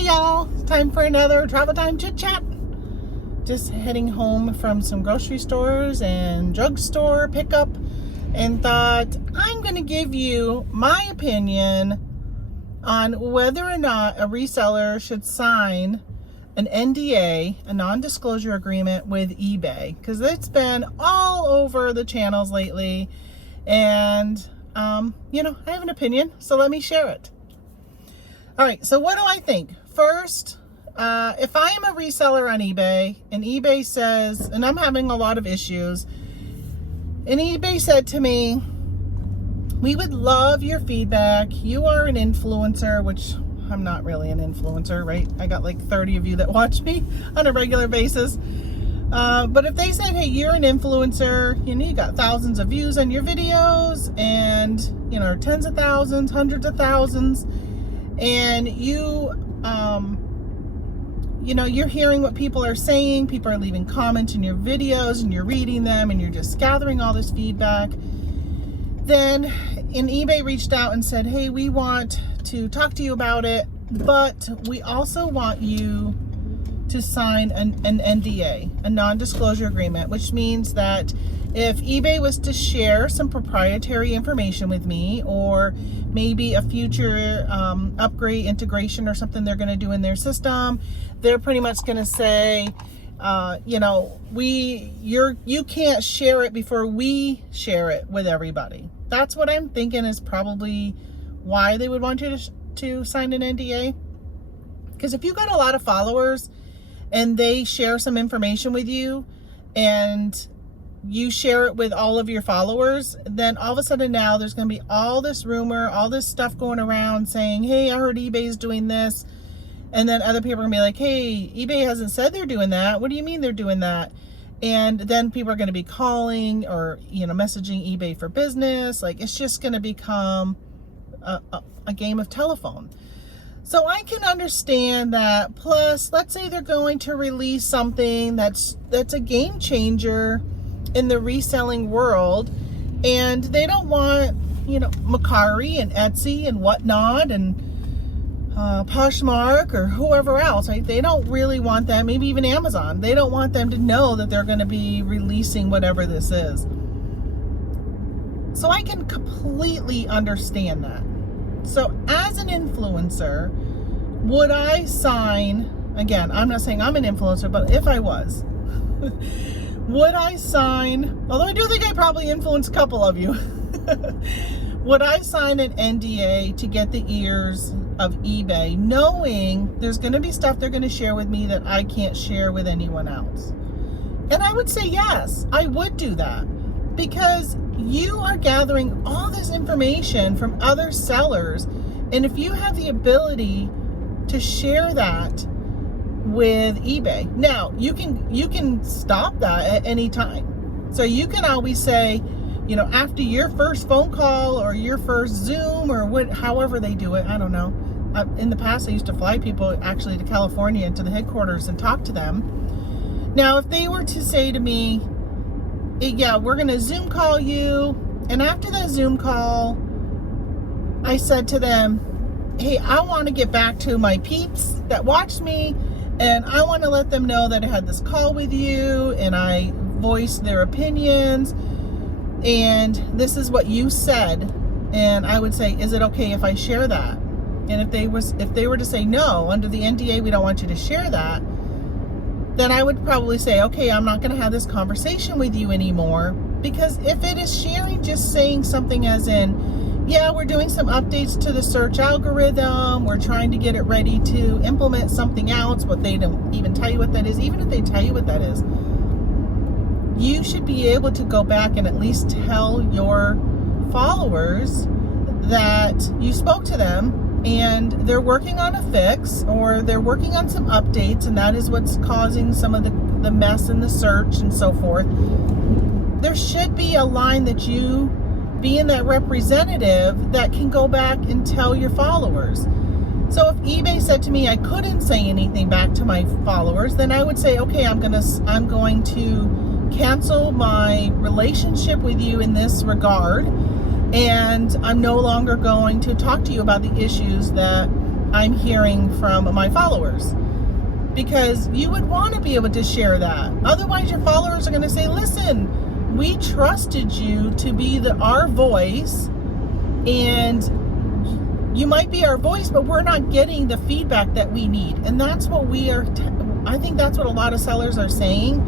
Hey y'all, it's time for another travel time chit chat. Just heading home from some grocery stores and drugstore pickup, and thought I'm going to give you my opinion on whether or not a reseller should sign an NDA, a non-disclosure agreement with eBay, because it's been all over the channels lately, and I have an opinion, so let me share it. All right, so what do I think? First, if I am a reseller on eBay and eBay says, and I'm having a lot of issues, and eBay said to me, we would love your feedback. You are an influencer, which I'm not really an influencer, right? I got like 30 of you that watch me on a regular basis. But if they said, hey, you're an influencer, you got thousands of views on your videos and, tens of thousands, hundreds of thousands, and you're hearing what people are saying, people are leaving comments in your videos and you're reading them and you're just gathering all this feedback, then eBay reached out and said, hey, we want to talk to you about it, but we also want you to sign an NDA, a non-disclosure agreement, which means that if eBay was to share some proprietary information with me, or maybe a future upgrade integration or something they're going to do in their system, they're pretty much going to say, you can't share it before we share it with everybody. That's what I'm thinking is probably why they would want you to sign an NDA. Because if you got a lot of followers and they share some information with you and you share it with all of your followers, then all of a sudden now there's going to be all this rumor, all this stuff going around saying, hey, I heard eBay's doing this. And then other people are going to be like, hey, eBay hasn't said they're doing that. What do you mean they're doing that? And then people are going to be calling or, messaging eBay for business. Like, it's just going to become a game of telephone. So I can understand that. Plus, let's say they're going to release something that's a game changer in the reselling world, and they don't want, Mercari and Etsy and whatnot and Poshmark or whoever else, right? They don't really want them, maybe even Amazon. They don't want them to know that they're going to be releasing whatever this is. So I can completely understand that. So as an influencer, would I sign, again, I'm not saying I'm an influencer, but if I was, would I sign, although I do think I probably influenced a couple of you, would I sign an NDA to get the ears of eBay, knowing there's going to be stuff they're going to share with me that I can't share with anyone else? And I would say yes, I would do that, because you are gathering all this information from other sellers, and if you have the ability to share that with eBay, now you can stop that at any time. So you can always say, after your first phone call or your first Zoom or however they do it, I don't know. In the past, I used to fly people actually to California to the headquarters and talk to them. Now, if they were to say to me, yeah, we're going to Zoom call you, and after that Zoom call, I said to them, hey, I want to get back to my peeps that watched me, and I want to let them know that I had this call with you, and I voiced their opinions, and this is what you said, and I would say, is it okay if I share that? And if they were to say no, under the NDA, we don't want you to share that, then I would probably say, okay, I'm not going to have this conversation with you anymore. Because if it is sharing, just saying something as in, yeah, we're doing some updates to the search algorithm, we're trying to get it ready to implement something else, but they don't even tell you what that is. Even if they tell you what that is, you should be able to go back and at least tell your followers that you spoke to them and they're working on a fix, or they're working on some updates, and that is what's causing some of the mess in the search and so forth. There should be a line that you, being that representative, that can go back and tell your followers. So if eBay said to me I couldn't say anything back to my followers, then I would say, okay, I'm going to cancel my relationship with you in this regard, and I'm no longer going to talk to you about the issues that I'm hearing from my followers, because you would want to be able to share that. Otherwise, your followers are going to say, listen, we trusted you to be our voice, and you might be our voice, but we're not getting the feedback that we need. And that's what we are, I think that's what a lot of sellers are saying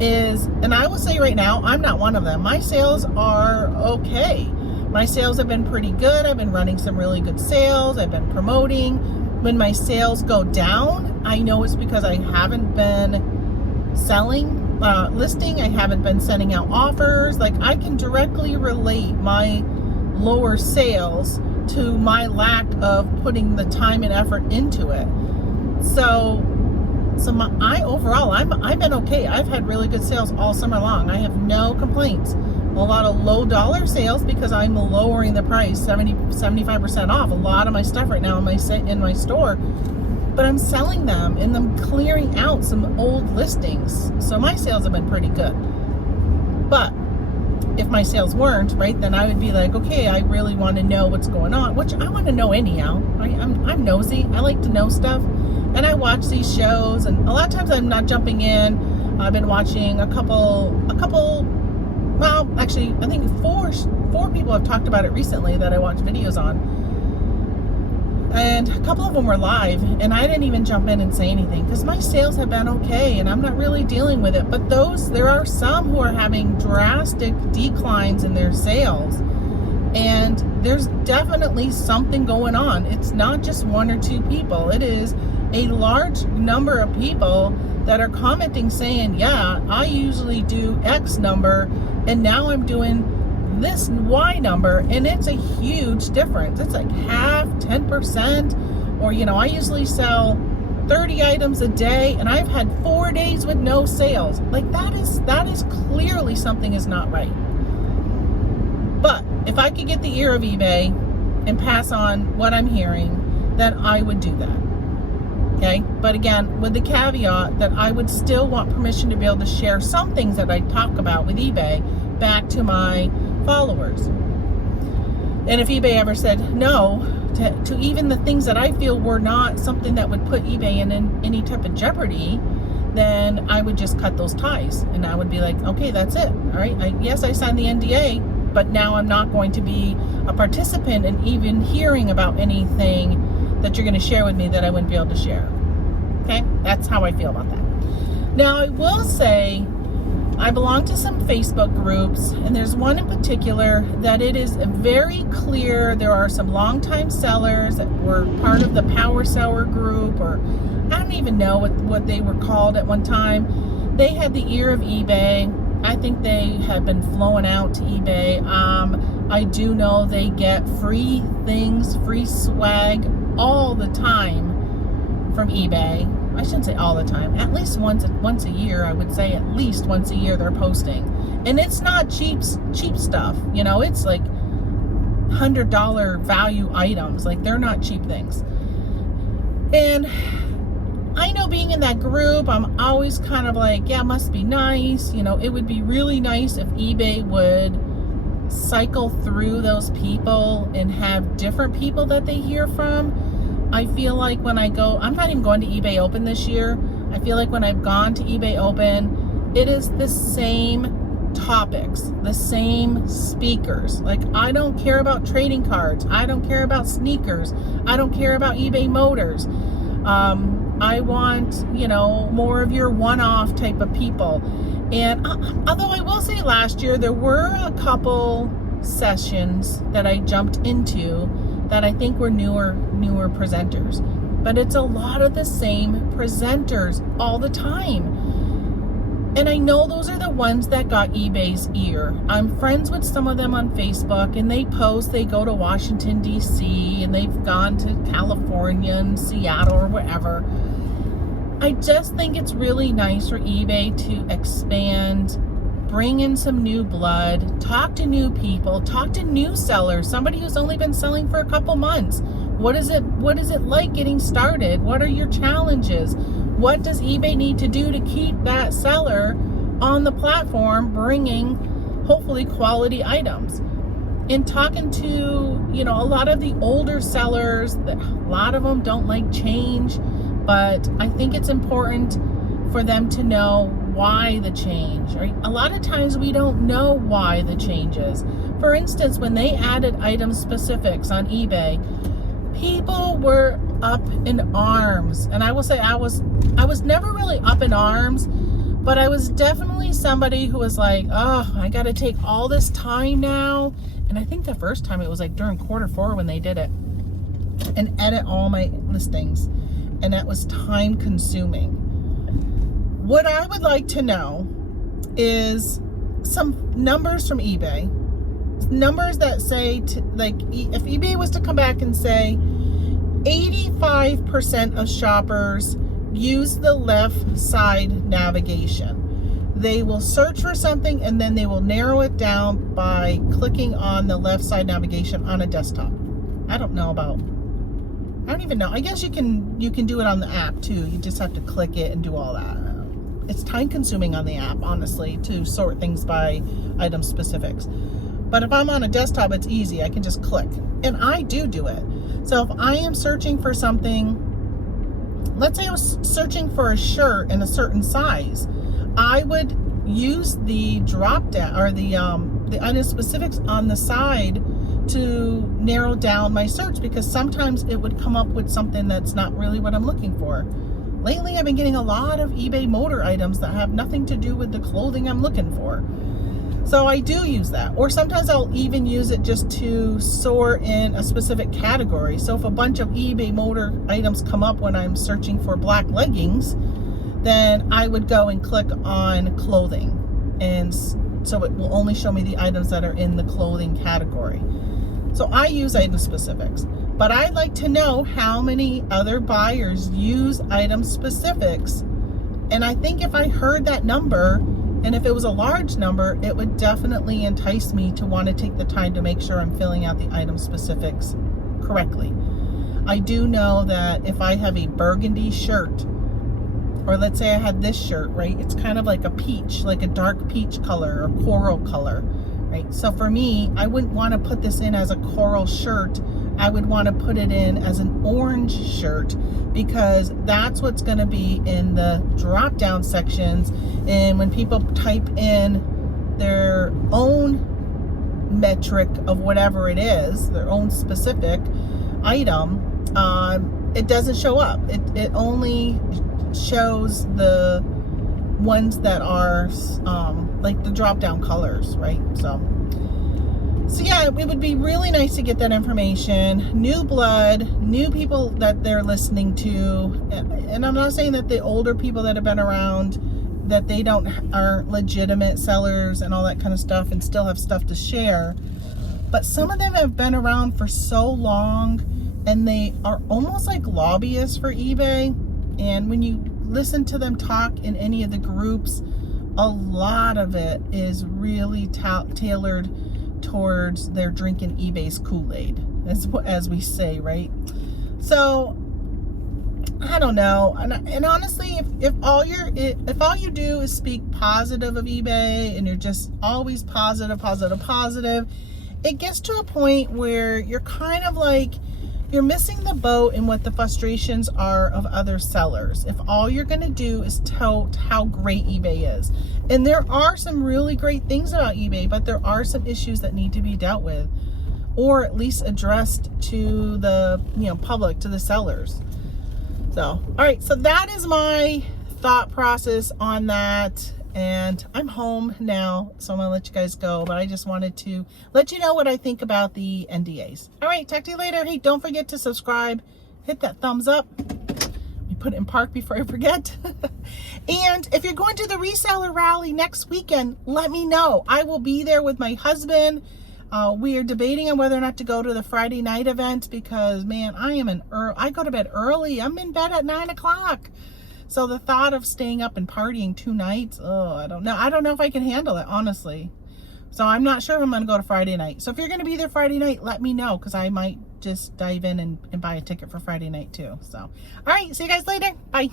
is, and I will say right now, I'm not one of them. My sales are okay. My sales have been pretty good. I've been running some really good sales. I've been promoting. When my sales go down, I know it's because I haven't been selling, listing. I haven't been sending out offers. Like, I can directly relate my lower sales to my lack of putting the time and effort into it. So I've been okay. I've had really good sales all summer long. I have no complaints. A lot of low dollar sales because I'm lowering the price 75% off a lot of my stuff right now in my store, but I'm selling them and I'm clearing out some old listings. So my sales have been pretty good. But if my sales weren't, right, then I would be like, okay, I really want to know what's going on, which I want to know anyhow. I'm nosy. I like to know stuff, and I watch these shows, and a lot of times I'm not jumping in. I've been watching a couple. Well, actually, I think four people have talked about it recently that I watched videos on. And a couple of them were live, and I didn't even jump in and say anything because my sales have been okay, and I'm not really dealing with it. But there are some who are having drastic declines in their sales, and there's definitely something going on. It's not just one or two people. It is a large number of people that are commenting saying, yeah, I usually do X number, and now I'm doing this Y number, and it's a huge difference. It's like half, 10%, or, I usually sell 30 items a day, and I've had 4 days with no sales. Like, that is clearly something is not right. But if I could get the ear of eBay and pass on what I'm hearing, then I would do that. Okay, but again, with the caveat that I would still want permission to be able to share some things that I talk about with eBay back to my followers. And if eBay ever said no to even the things that I feel were not something that would put eBay in any type of jeopardy, then I would just cut those ties, and I would be like, okay, that's it. All right, yes, I signed the NDA, but now I'm not going to be a participant in even hearing about anything that you're going to share with me that I wouldn't be able to share. Okay, that's how I feel about that. Now, I will say I belong to some Facebook groups, and there's one in particular that it is very clear there are some longtime sellers that were part of the Power Seller group, or I don't even know what they were called at one time. They had the ear of eBay. I think they have been flowing out to eBay. I do know they get free things, free swag all the time from eBay. I shouldn't say all the time. At least once a year, I would say at least once a year they're posting. And it's not cheap stuff. It's like $100 value items. Like, they're not cheap things. And I know being in that group, I'm always kind of like, yeah, must be nice. It would be really nice if eBay would cycle through those people and have different people that they hear from. I feel like when I go, I'm not even going to eBay Open this year. I feel like when I've gone to eBay Open, it is the same topics, the same speakers. Like, I don't care about trading cards. I don't care about sneakers. I don't care about eBay Motors. I want, more of your one-off type of people. And although I will say last year, there were a couple sessions that I jumped into that I think were newer presenters, but it's a lot of the same presenters all the time. And I know those are the ones that got eBay's ear. I'm friends with some of them on Facebook, and they post, they go to Washington, D.C., and they've gone to California and Seattle or wherever. I just think it's really nice for eBay to expand, bring in some new blood, talk to new people, talk to new sellers, somebody who's only been selling for a couple months. What is it like getting started? What are your challenges? What does eBay need to do to keep that seller on the platform bringing hopefully quality items? in talking to, you know, a lot of the older sellers, a lot of them don't like change, but I think it's important for them to know why the change, right? A lot of times we don't know why the change is. For instance, when they added item specifics on eBay, people were up in arms. And I will say I was never really up in arms, but I was definitely somebody who was like, oh, I got to take all this time now. And I think the first time it was like during Q4 when they did it, and edit all my listings. And that was time consuming. What I would like to know is some numbers from eBay. Numbers that say, like, if eBay was to come back and say 85% of shoppers use the left side navigation. They will search for something and then they will narrow it down by clicking on the left side navigation on a desktop. I don't even know. I guess you can do it on the app too. You just have to click it and do all that. It's time consuming on the app, honestly, to sort things by item specifics. But if I'm on a desktop, it's easy. I can just click. And I do it. So if I am searching for something, let's say I was searching for a shirt in a certain size, I would use the drop down or the item specifics on the side to narrow down my search, because sometimes it would come up with something that's not really what I'm looking for. Lately, I've been getting a lot of eBay motor items that have nothing to do with the clothing I'm looking for. So I do use that. Or sometimes I'll even use it just to sort in a specific category. So if a bunch of eBay motor items come up when I'm searching for black leggings, then I would go and click on clothing. And so it will only show me the items that are in the clothing category. So I use item specifics. But I'd like to know how many other buyers use item specifics. And I think if I heard that number, and if it was a large number, it would definitely entice me to want to take the time to make sure I'm filling out the item specifics correctly. I do know that if I have a burgundy shirt, or let's say I had this shirt, right? It's kind of like a peach, like a dark peach color or coral color, right? So for me, I wouldn't want to put this in as a coral shirt. I would want to put it in as an orange shirt, because that's what's going to be in the drop down sections. And when people type in their own metric of whatever it is, their own specific item, it doesn't show up. It only shows the ones that are like the drop down colors, right? So yeah, it would be really nice to get that information. New blood, new people that they're listening to. And I'm not saying that the older people that have been around, that they aren't legitimate sellers and all that kind of stuff and still have stuff to share. But some of them have been around for so long and they are almost like lobbyists for eBay. And when you listen to them talk in any of the groups, a lot of it is really tailored towards they're drinking eBay's Kool-Aid, as we say, right? So I don't know. And honestly, if all you do is speak positive of eBay and you're just always positive, it gets to a point where you're kind of like, you're missing the boat in what the frustrations are of other sellers. If all you're going to do is tout how great eBay is. And there are some really great things about eBay, but there are some issues that need to be dealt with, or at least addressed to the public, to the sellers. So, all right, so that is my thought process on that. And I'm home now, so I'm gonna let you guys go, but I just wanted to let you know what I think about the NDAs. All right, talk to you later. Hey, don't forget to subscribe, hit that thumbs up. We put it in park before I forget. And if you're going to the reseller rally next weekend, let me know. I will be there with my husband. We are debating on whether or not to go to the Friday night event, because man, I go to bed early. I'm in bed at 9 o'clock. So the thought of staying up and partying 2 nights, I don't know. I don't know if I can handle it, honestly. So I'm not sure if I'm going to go to Friday night. So if you're going to be there Friday night, let me know, because I might just dive in and buy a ticket for Friday night too. So, all right. See you guys later. Bye.